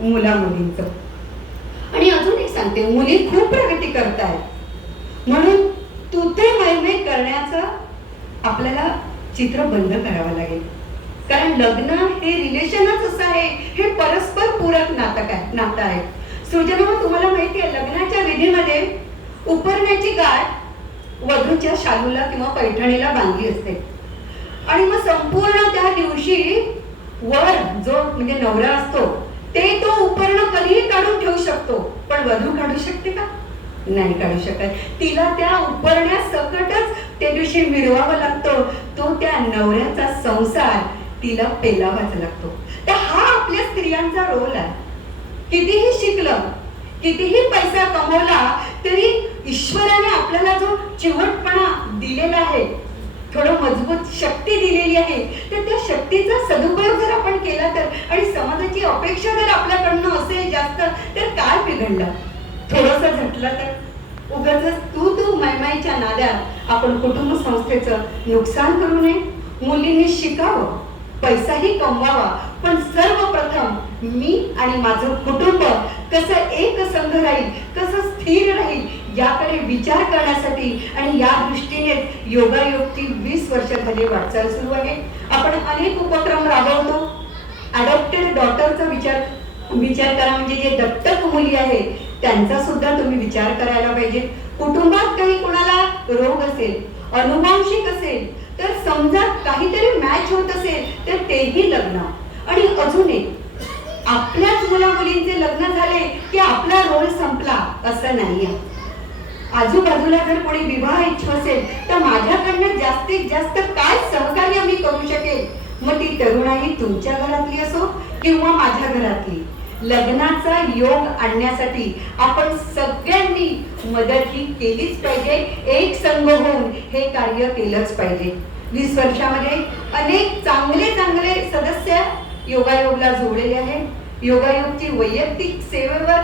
मुला मुलींचं. आणि अजून एक सांगते, मुली खूप प्रगती करतायत म्हणून तू ते मैमे करण्याचं आपल्याला चित्र बंद करावं लागेल. कारण लग्न हे रिलेशनच असं आहे, हे परस्पर पूरक नातं आहे. सृजना, तुम्हाला माहिती आहे लग्नाच्या विधीमध्ये उपरण्याची गाठ वधूच्या शालूला किंवा पैठणीला बांधली असते आणि मग संपूर्ण त्या दिवशी वर जो म्हणजे नवरा असतो ते तो उपर्ण कधीही काढून ठेवू शकतो, पण वधू काढू शकते का? नाही काढू शकत. तिला त्या उपरण्या सकटच त्या दिवशी मिरवावं लागतं. तो त्या नवऱ्याचा संसार तिला पेलावाच लागतो. तर हा आपल्या स्त्रियांचा रोल आहे. कितीही शिकलं, कितीही पैसा कमवला तरी ईश्वराने आपल्याला जो चिवटपणा दिलेला आहे, थोडं मजबूत शक्ती दिलेली आहे, तर त्या शक्तीचा सदुपयोग जर आपण केला तर, आणि समाजाची अपेक्षा जर आपल्याकडनं असेल जास्त, तर काय बिघडलं? थोडस झटलं तर उगाच तू मैमाईच्या नाद्यात आपण कुटुंब संस्थेचं नुकसान करू नये. मुलींनी शिकावं, पैसाही कमवावा, पण सर्वप्रथम मी आणि माझं कुटुंब कसं एक संघ राहील, कसं स्थिर राहील याकडे विचार करण्यासाठी आणि या दृष्टीने योगायोगची 20 वर्ष झाली वाटचाल सुरू आहे. आपण अनेक उपक्रम राबवतो. अडॉप्टेड डॉटरचा विचार करा, म्हणजे जे दत्तक मुली आहेत त्यांचा सुद्धा तुम्ही विचार करायला पाहिजे. कुटुंबात काही कोणाला रोग असेल, अनुवांशिक असेल, तर समजा काहीतरी मॅच होत असेल तर तेही लग्न. आणि अजून एक, आपल्याच मुला मुलींचे लग्न झाले की आपला रोल संपला असं नाहीये. आजूबाजूला जर कोणी विवाह इच्छुक असेल तर माझ्याकडनं जास्तीत जास्त काय सहकार्य मी करू शकेल, मग ती तरुणाई तुमच्या घरातली असो किंवा माझ्या घरातली, लग्नाचा योग आणण्यासाठी आपण सगळ्यांनी मदत ही केलीच पाहिजे. एक संघ होऊन हे कार्य केलंच पाहिजे. 20 वर्षामध्ये अनेक चांगले सदस्य योगायोगला जोडलेले आहेत. योगायोगची वैयक्तिक सेवेवर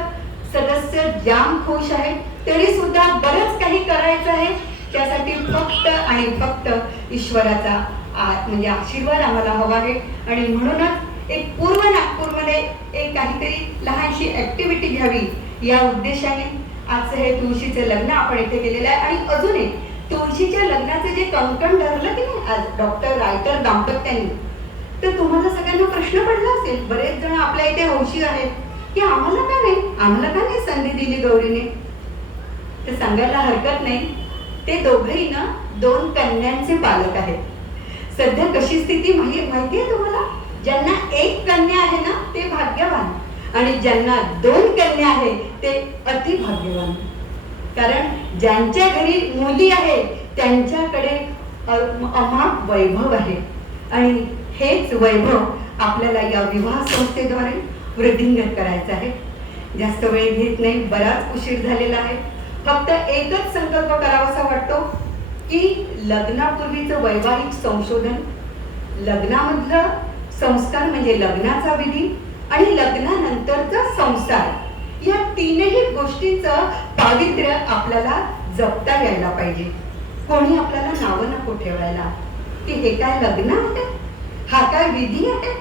सदस्य जाम खुश आहेत. तरी सुद्धा बरंच काही करायचं आहे. त्यासाठी फक्त आणि फक्त ईश्वराचा म्हणजे आशीर्वाद आम्हाला हवा आहे. आणि म्हणूनच एक पूर्व नागपूरमध्ये एक काहीतरी लहानशी ऍक्टिव्हिटी घ्यावी या उद्देशाने आज हे तुळशीचं लग्न आपण इथे केलेलं आहे. आणि अजून एक, तुळशीच्या लग्नाचे जे कंकण धरलं की नाही आज डॉक्टर रायटर दाम्पत्यांनी, तर तुम्हाला सगळ्यांना प्रश्न पडला असेल, बरेच जण आपल्या इथे हौशी आहेत की आम्हाला का नाही संधी दिली गौरीने. तर सांगायला हरकत नाही, ते दोघंही ना 2 कन्यांचे पालक आहेत. सध्या कशी स्थिती माहिती आहे तुम्हाला? ज्यांना 1 कन्या आहे ना ते भाग्यवान, आणि ज्यांना 2 कन्या आहे ते अति भाग्यवान. कारण ज्यांच्या घरी मुली आहेत त्यांच्याकडे अमाप वैभव आहे. आणि हेच वैभव आपल्याला या विवाह संस्थेद्वारे वृद्धिंगत करायचं आहे. जास्त वेळ घेत नाही, बराच उशीर झालेला आहे. फक्त एकच संकल्प करावासा वाटतो की लग्नापूर्वीचं वैवाहिक संशोधन, लग्नामधलं संस्कार म्हणजे लग्नाचा विधी आणि लग्नानंतरचा संसार, या 3ही गोष्टींचं पावित्र्य आपल्याला जपता यायला पाहिजे. कोणी आपल्याला नावं नको ठेवायला की हे काय लग्न आहे, हा काय विधी आहे.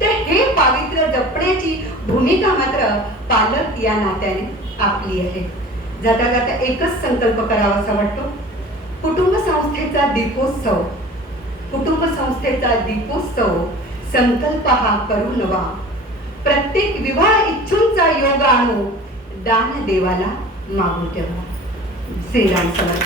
तर हे पावित्र्य जपण्याची भूमिका मात्र पालक या नात्याने आपली आहे. जाता जाता एकच संकल्प करावासा वाटतो, कुटुंब संस्थेचा दीपोत्सव संकल्प हा करू नवा. प्रत्येक विवाह इच्छूंचा योग आणू, दान देवाला मागू ठेवा. श्रीराम समर्थ.